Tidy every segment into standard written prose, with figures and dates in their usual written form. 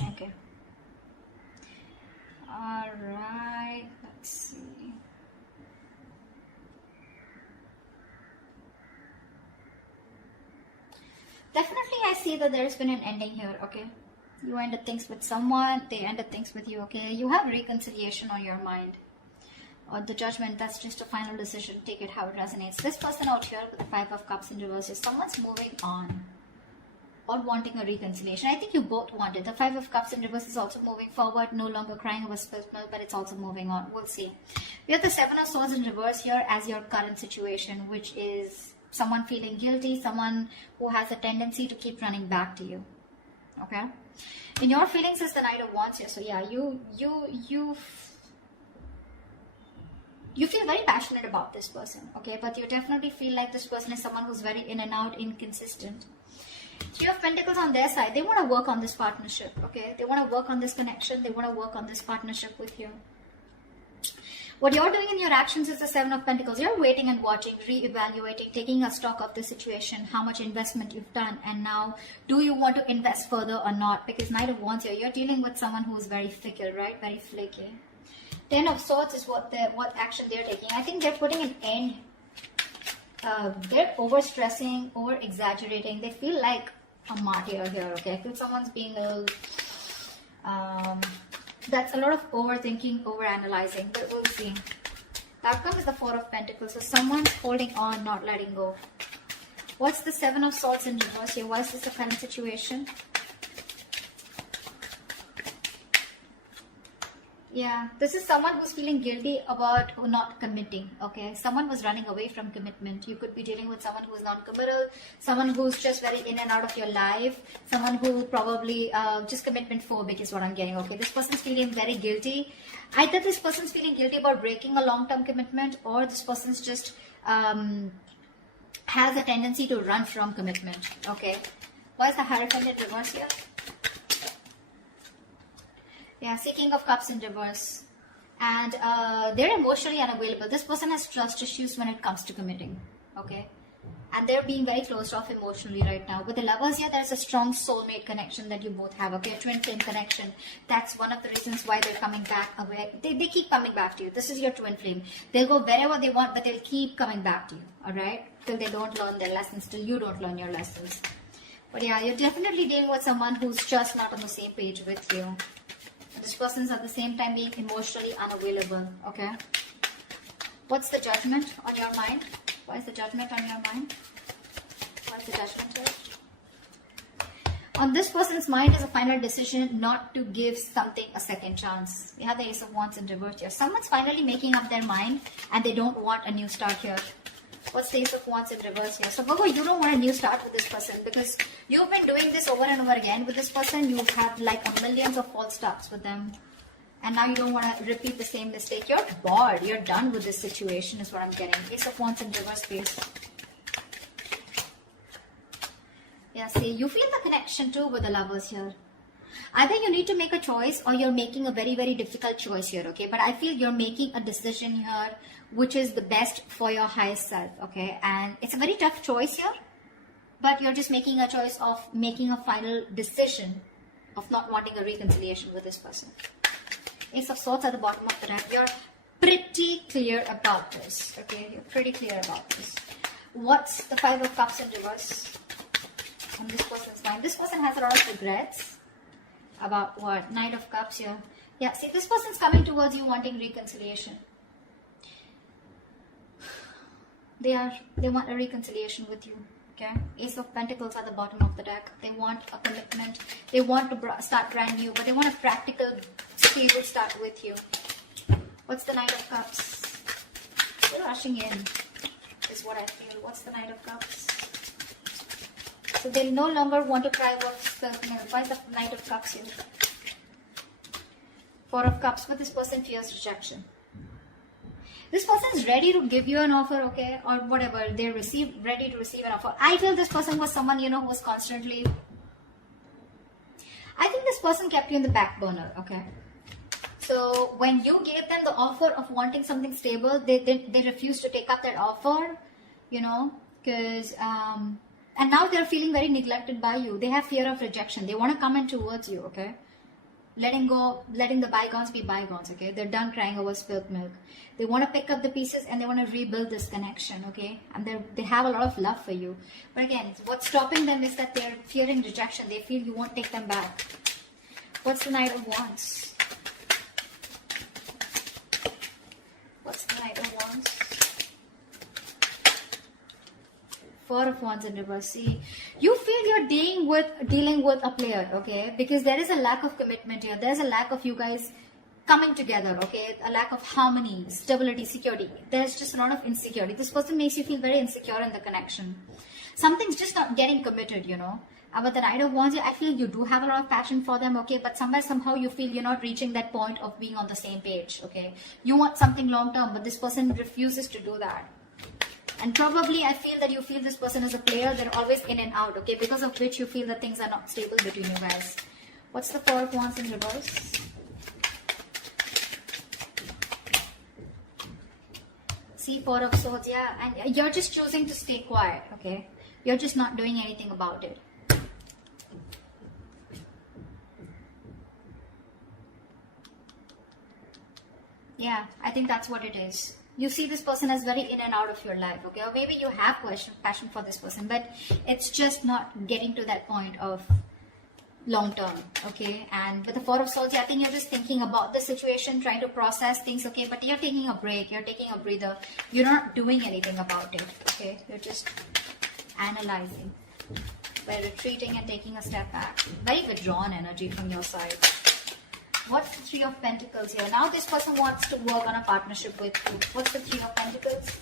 Okay. All right. Let's see. Definitely, I see that there's been an ending here. Okay. You ended things with someone. They ended things with you. Okay. You have reconciliation on your mind. Or the judgment, that's just a final decision. Take it how it resonates. This person out here with the 5 of Cups in reverse is someone's moving on or wanting a reconciliation. I think you both want it. The 5 of Cups in reverse is also moving forward, no longer crying over spilled milk, but it's also moving on. We'll see. We have the 7 of Swords in reverse here as your current situation, which is someone feeling guilty, someone who has a tendency to keep running back to you. Okay? In your feelings is the Knight of Wands here. So yeah, you feel very passionate about this person, okay? But you definitely feel like this person is someone who's very in and out, inconsistent. 3 of Pentacles on their side. They want to work on this partnership, okay? They want to work on this connection. They want to work on this partnership with you. What you're doing in your actions is the 7 of Pentacles. You're waiting and watching, re-evaluating, taking a stock of the situation, how much investment you've done, and now do you want to invest further or not? Because Knight of Wands here, you're dealing with someone who's very fickle, right? Very flaky. 10 of Swords is what action they're taking. I think they're putting an end. They're over-stressing, over-exaggerating. They feel like a martyr here, okay? I feel someone's being a little... that's a lot of overthinking, over-analyzing, but we'll see. The outcome is the 4 of Pentacles. So someone's holding on, not letting go. What's the 7 of Swords in reverse here? Why is this a current situation? Yeah, this is someone who's feeling guilty about not committing, okay? Someone was running away from commitment. You could be dealing with someone who's non-committal, someone who's just very in and out of your life, someone who probably just commitment phobic is what I'm getting, okay? This person's feeling very guilty. Either this person's feeling guilty about breaking a long-term commitment, or this person's just has a tendency to run from commitment, okay? Why is the Hierophant in reverse here? Yeah, Seeking of Cups in reverse. And they're emotionally unavailable. This person has trust issues when it comes to committing. Okay? And they're being very closed off emotionally right now. With the Lovers here, there's a strong soulmate connection that you both have. Okay? A twin flame connection. That's one of the reasons why they're coming back away. They keep coming back to you. This is your twin flame. They'll go wherever they want, but they'll keep coming back to you. Alright? Till they don't learn their lessons. Till you don't learn your lessons. But yeah, you're definitely dealing with someone who's just not on the same page with you. This person's at the same time being emotionally unavailable, okay? What's the Judgment on your mind? Why is the Judgment on your mind? Why is the Judgment here? On this person's mind is a final decision not to give something a second chance. We have the Ace of Wands in reverse here. Someone's finally making up their mind and they don't want a new start here. What's the Ace of Wands in reverse here? So Virgo, you don't want a new start with this person because you've been doing this over and over again with this person. You have like a millions of false starts with them. And now you don't want to repeat the same mistake. You're bored. You're done with this situation is what I'm getting. Ace of Wands in reverse, please. Yeah, see, you feel the connection too with the Lovers here. Either you need to make a choice or you're making a very, very difficult choice here, okay? But I feel you're making a decision here which is the best for your highest self, okay? And it's a very tough choice here, but you're just making a choice of making a final decision of not wanting a reconciliation with this person. Ace of Swords at the bottom of the deck. You're pretty clear about this, okay? You're pretty clear about this. What's the 5 of Cups in reverse on this person's mind? This person has a lot of regrets. About what? Knight of Cups here. Yeah, see, this person's coming towards you wanting reconciliation. They want a reconciliation with you. Okay? Ace of Pentacles at the bottom of the deck. They want a commitment. They want to start brand new, but they want a practical, stable start with you. What's the Knight of Cups? They're rushing in, is what I feel. What's the Knight of Cups? So they no longer want to cry about spilled milk. Why is the Knight of Cups here? 4 of Cups, but this person fears rejection. This person is ready to give you an offer, okay, or whatever. They're ready to receive an offer. I feel this person was someone, you know, who was constantly... I think this person kept you in the back burner, okay. So when you gave them the offer of wanting something stable, they refused to take up that offer, you know, because... and now they're feeling very neglected by you. They have fear of rejection. They want to come in towards you, okay. letting the bygones be bygones, okay? They're done crying over spilled milk. They want to pick up the pieces and they want to rebuild this connection, okay? And they have a lot of love for you. But again, what's stopping them is that they're fearing rejection. They feel you won't take them back. What's the Knight of Wands? What's the Knight of Wands? Four of Wands in reverse. See, you feel you're dealing with a player, okay? Because there is a lack of commitment here. There's a lack of you guys coming together, okay? A lack of harmony, stability, security. There's just a lot of insecurity. This person makes you feel very insecure in the connection. Something's just not getting committed, you know. But the Knight of Wands, I feel you do have a lot of passion for them, okay? But somehow you feel you're not reaching that point of being on the same page, okay? You want something long term, but this person refuses to do that. And probably I feel that you feel this person is a player. They're always in and out, okay? Because of which you feel that things are not stable between you guys. What's the Four of Wands in reverse? See, Four of Swords, yeah. And you're just choosing to stay quiet, okay? You're just not doing anything about it. Yeah, I think that's what it is. You see this person as very in and out of your life, okay? Or maybe you have passion for this person, but it's just not getting to that point of long term, okay? And with the Four of Swords, I think you're just thinking about the situation, trying to process things, okay? But you're taking a break, you're taking a breather. You're not doing anything about it, okay? You're just analyzing by retreating and taking a step back. Very withdrawn energy from your side. What's the Three of Pentacles here? Now this person wants to work on a partnership with you. What's the Three of Pentacles?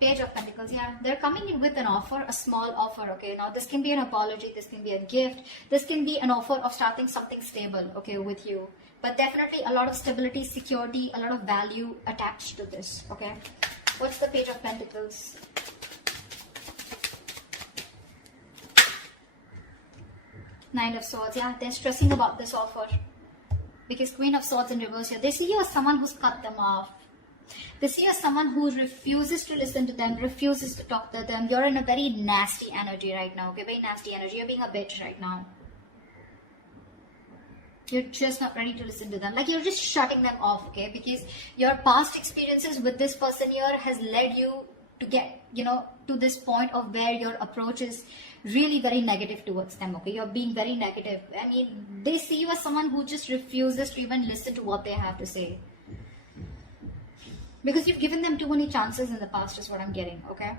Page of Pentacles, yeah. They're coming in with an offer, a small offer, okay? Now this can be an apology, this can be a gift, this can be an offer of starting something stable, okay, with you. But definitely a lot of stability, security, a lot of value attached to this, okay? What's the Page of Pentacles? Nine of Swords, yeah, they're stressing about this offer. Because Queen of Swords in reverse here, they see you as someone who's cut them off. They see you as someone who refuses to listen to them, refuses to talk to them. You're in a very nasty energy right now, okay, very nasty energy. You're being a bitch right now. You're just not ready to listen to them. Like you're just shutting them off, okay, because your past experiences with this person here has led you to get, you know, to this point of where your approach is really very negative towards them, okay? You're being very negative. I mean, they see you as someone who just refuses to even listen to what they have to say. Because you've given them too many chances in the past is what I'm getting, okay?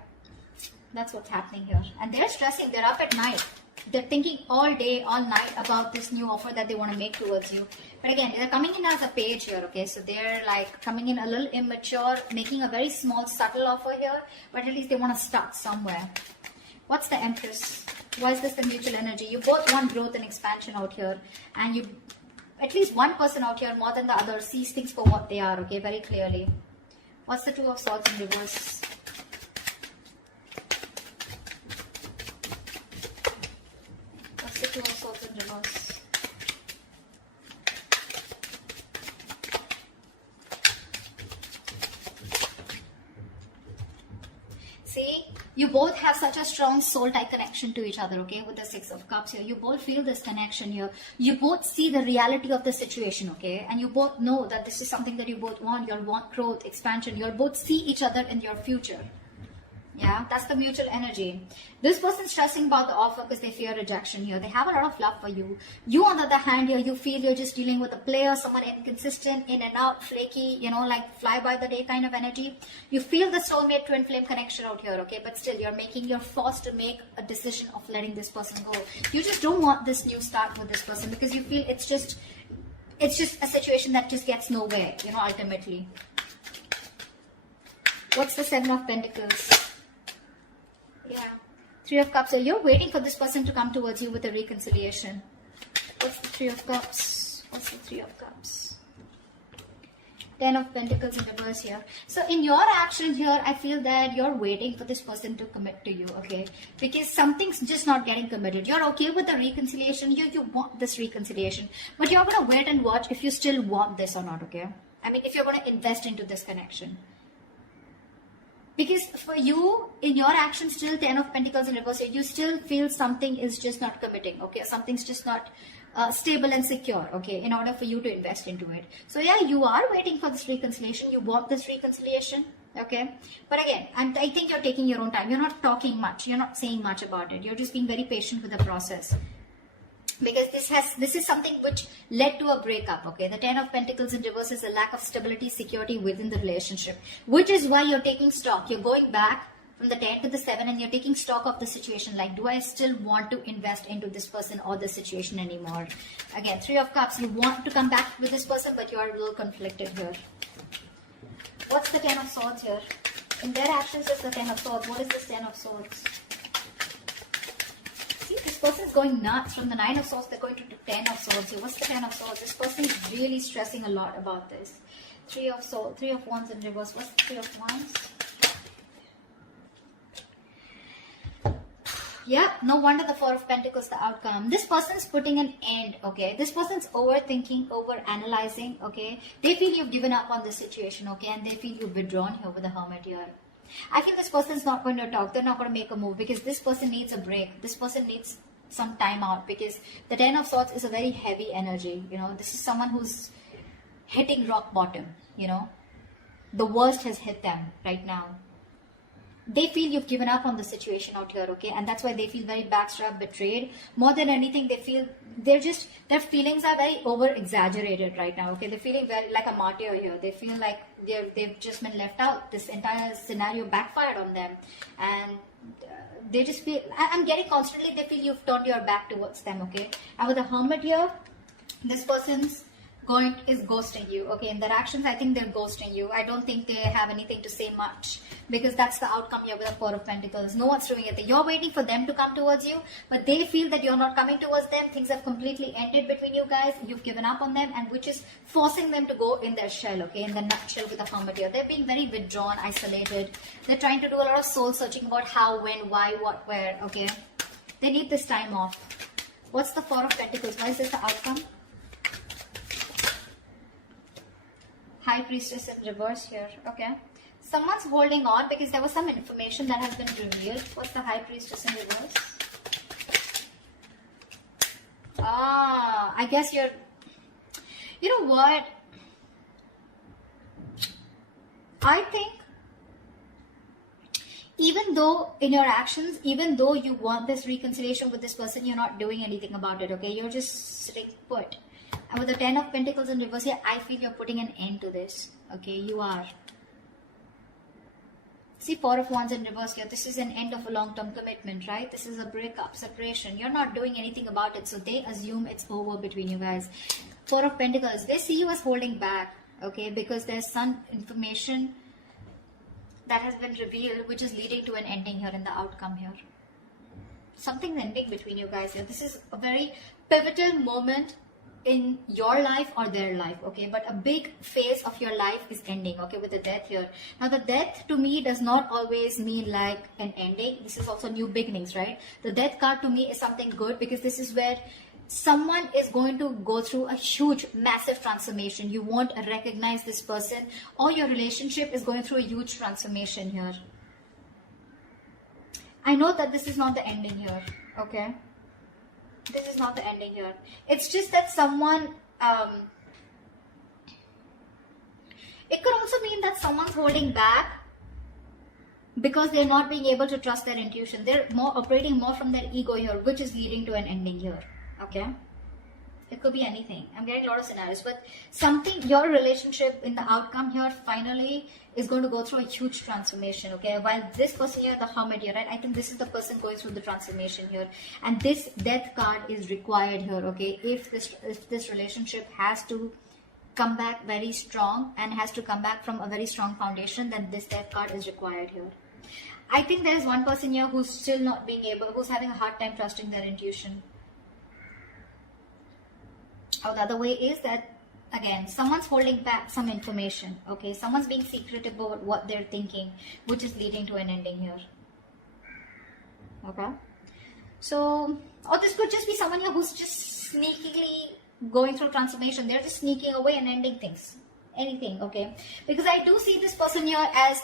That's what's happening here. And they're stressing, they're up at night. They're thinking all day, all night about this new offer that they want to make towards you. But again, they're coming in as a page here, okay? So they're like coming in a little immature, making a very small, subtle offer here. But at least they want to start somewhere. What's the Empress? Why is this the mutual energy? You both want growth and expansion out here. And you, at least one person out here more than the other, sees things for what they are, okay? Very clearly. What's the Two of Swords in reverse? What's the Two of Swords in reverse? See, you both have such a strong soul-tie connection to each other, okay, with the Six of Cups here. You both feel this connection here. You both see the reality of the situation, okay, and you both know that this is something that you both want. You want growth, expansion. You both see each other in your future. Yeah, that's the mutual energy. This person's stressing about the offer because they fear rejection here. They have a lot of love for you. You, on the other hand, here, you feel you're just dealing with a player, someone inconsistent, in and out, flaky, you know, like fly by the day kind of energy. You feel the soulmate twin flame connection out here, okay? But still, you're forced to make a decision of letting this person go. You just don't want this new start with this person because you feel it's just a situation that just gets nowhere, you know, ultimately. What's the Seven of Pentacles? Yeah, Three of Cups. So you're waiting for this person to come towards you with a reconciliation. What's the Three of Cups? What's the Three of Cups? Ten of Pentacles in reverse here. So in your action here, I feel that you're waiting for this person to commit to you, okay? Because something's just not getting committed. You're okay with the reconciliation. You want this reconciliation. But you're going to wait and watch if you still want this or not, okay? I mean, if you're going to invest into this connection. Because for you, in your action, still 10 of Pentacles in reverse, you still feel something is just not committing, okay? Something's just not stable and secure, okay, in order for you to invest into it. So yeah, you are waiting for this reconciliation. You want this reconciliation, okay? But again, I think you're taking your own time. You're not talking much. You're not saying much about it. You're just being very patient with the process. Because this is something which led to a breakup, okay? The 10 of Pentacles in reverse is a lack of stability, security within the relationship, which is why you're taking stock. You're going back from the 10 to the 7 and you're taking stock of the situation. Like, do I still want to invest into this person or the situation anymore? Again, 3 of Cups, you want to come back with this person, but you are a little conflicted here. What's the 10 of Swords here? In their actions is the 10 of Swords. What is this 10 of Swords? See, this person is going nuts. From the 9 of Swords, they're going to the 10 of Swords. So what's the 10 of Swords? This person is really stressing a lot about this. 3 of Swords, 3 of Wands in reverse. What's the 3 of Wands? Yeah, no wonder the 4 of Pentacles, the outcome. This person's putting an end, okay? This person's overthinking, overanalyzing, okay? They feel you've given up on the situation, okay? And they feel you've withdrawn here with the Hermit here. I feel this person's not going to talk. They're not going to make a move because this person needs a break. This person needs some time out because the 10 of Swords is a very heavy energy, you know? This is someone who's hitting rock bottom, you know? The worst has hit them right now. They feel you've given up on the situation out here, okay? And that's why they feel very backstabbed, betrayed. More than anything, they feel their feelings are very over-exaggerated right now, okay? They're feeling very like a martyr here. They feel like they've just been left out. This entire scenario backfired on them. And they just feel, I'm getting constantly, they feel you've turned your back towards them, okay? And with the Hermit here, this person's is ghosting you, okay? In their actions, I think they're ghosting you. I don't think they have anything to say much because that's the outcome here with the 4 of Pentacles. No one's doing it. You're waiting for them to come towards you, but they feel that you're not coming towards them. Things have completely ended between you guys. You've given up on them, and which is forcing them to go in their shell, okay? In the nutshell with the Hermit here. They're being very withdrawn, isolated. They're trying to do a lot of soul searching about how, when, why, what, where, okay? They need this time off. What's the 4 of Pentacles? Why is this the outcome? High Priestess in reverse here, okay? Someone's holding on because there was some information that has been revealed. What's the High Priestess in reverse? I guess you're... You know what? I think even though in your actions, even though you want this reconciliation with this person, you're not doing anything about it, okay? You're just sitting put. And with the 10 of Pentacles in reverse here, I feel you're putting an end to this. Okay, you are. See, 4 of Wands in reverse here. This is an end of a long-term commitment, right? This is a breakup, separation. You're not doing anything about it, so they assume it's over between you guys. 4 of Pentacles, they see you as holding back, okay? Because there's some information that has been revealed, which is leading to an ending here in the outcome here. Something's ending between you guys here. This is a very pivotal moment in your life or their life, okay? But a big phase of your life is ending, okay, with the Death here. Now, the Death to me does not always mean like an ending. This is also new beginnings, right? The Death card to me is something good because this is where someone is going to go through a huge, massive transformation. You won't recognize this person, or your relationship is going through a huge transformation here. I know that this is not the ending here, okay? This is not the ending here. It's just that someone, it could also mean that someone's holding back because they're not being able to trust their intuition. They're operating more from their ego here, which is leading to an ending here, okay? It could be anything. I'm getting a lot of scenarios, but something, your relationship in the outcome here finally is going to go through a huge transformation, okay? While this person here, the Hermit here, right? I think this is the person going through the transformation here. And this Death card is required here, okay? If this relationship has to come back very strong and has to come back from a very strong foundation, then this Death card is required here. I think there is one person here who's still not being able, who's having a hard time trusting their intuition. Or the other way is that, again, someone's holding back some information, okay? Someone's being secretive about what they're thinking, which is leading to an ending here, okay? So, or this could just be someone here who's just sneakily going through transformation. They're just sneaking away and ending things. anything, okay? Because I do see this person here as,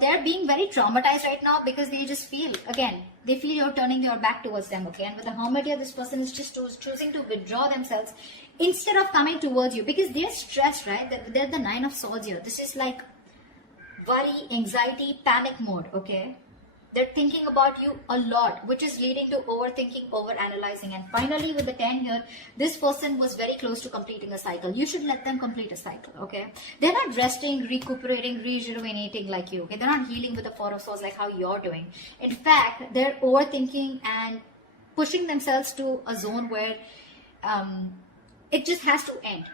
they're being very traumatized right now because they just feel, again, they feel you're turning your back towards them, okay? And with the Hermit here, this person is just choosing to withdraw themselves instead of coming towards you because they're stressed, right? They're the Nine of Swords here. This is like worry, anxiety, panic mode, okay? They're thinking about you a lot, which is leading to overthinking, overanalyzing. And finally, with the 10 here, this person was very close to completing a cycle. You should let them complete a cycle, okay? They're not resting, recuperating, rejuvenating like you, okay? They're not healing with the Four of Swords like how you're doing. In fact, they're overthinking and pushing themselves to a zone where it just has to end,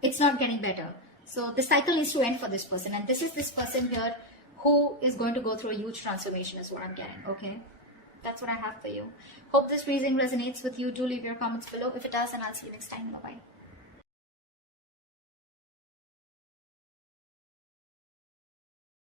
It's not getting better. So the cycle needs to end for this person. And this is this person here who is going to go through a huge transformation is what I'm getting, okay? That's what I have for you. Hope this reading resonates with you. Do leave your comments below. If it does, then I'll see you next time. Bye-bye.